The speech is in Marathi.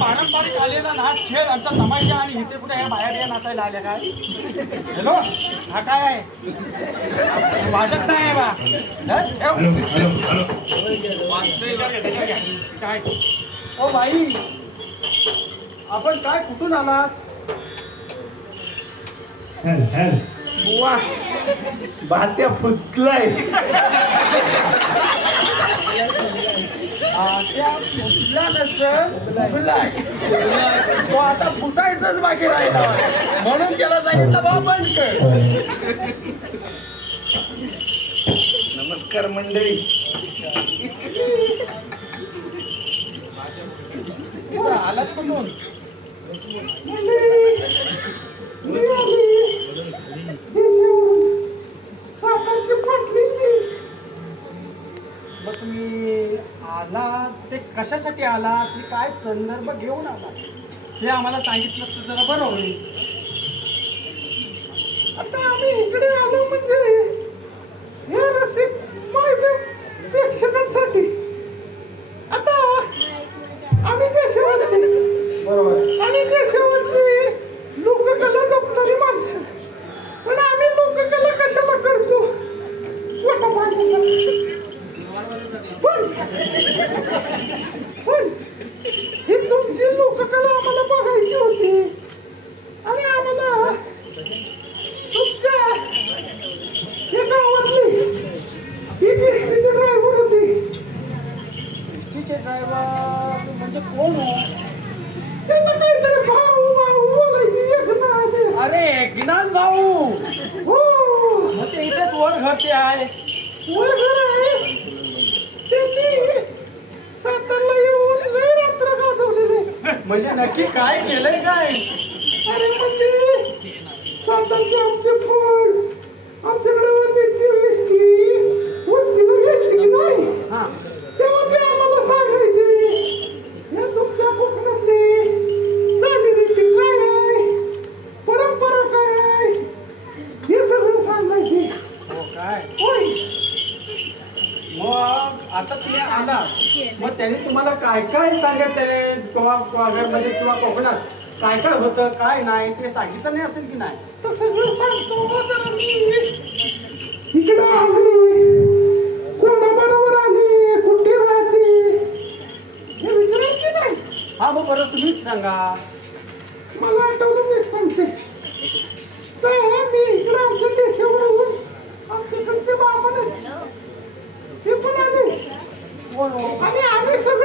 पारंपरिक आलेला नाच खेळ आमचा तमाशा आणि इथे कुठे बाहेर या नाचायला आल्या काय? हॅलो, हा काय आहे? वाजत नाही आहे बा. काय ओ बाई, आपण काय कुठून आलात? बुवा बात्या फुटलाय. त्या फुटला नसेल, फुटलाय तो आता फुटायचंच बाकी राहिला म्हणून त्याला सांगितलं बा बंद कर. नमस्कार मंडळी. आलात कुठून? सातारची फाटली. मग तुम्ही आलात ते कशासाठी आलात? की काय संदर्भ घेऊन आलात हे आम्हाला सांगितलं तर जरा बरं होईल. आता आम्ही इकडे आलो म्हणजे या रसिक प्रेक्षकांसाठी. आता आम्ही देशावरची, बरोबर, आणि देशावरची लोककला जपणारी माणसं, पण आम्ही लोककला कशाला करतो? पोटा पाण्यासाठी. पण ही तुमची लोककला आम्हाला बघायची होती आणि आम्हाला तुमच्या या गावातली ही एसटीचे ड्रायव्हर होती. एसटीचे ड्रायव्हर म्हणजे कोण हो? त्यांना काहीतरी भाऊ भाऊ बोलायची. एकनाथ. अरे एकनाथ भाऊ. हो, मग ते इथेच वर घरचे आहे. वर घर आहे. त्यांनी सातारला येऊन लय रात्र गाजवलेले. म्हणजे नक्की काय केलंय काय? अरे म्हणजे सातारचे आमचे फळ, आमच्याकडे त्यांची एसटी वस्तीला यायची की नाही, तेव्हा ते आम्हाला सांगायचे या तुमच्या कोकणातली चालीरीती काय आहे, परंपरा काय आहे, हे सगळं सांगायचे. हो काय? होय. मग आता तुम्ही आला, मग त्यांनी तुम्हाला काय काय सांगितलंय किंवा मध्ये किंवा कोकणात काय काय होतं काय नाही ते सांगितलं नाही असेल की नाही? तर सगळं सांगतो. जरा मी इकडे आले, कोणाबरोबर आले, कुठे राहते हे विचाराल की नाही? हा, मग बरं तुम्हीच सांगा. मला आठवलं, मीच सांगते. तर मी इकडे आमच्या देशावरून आमच्याकडचे बाबा ते पण आले आणि आम्ही सगळे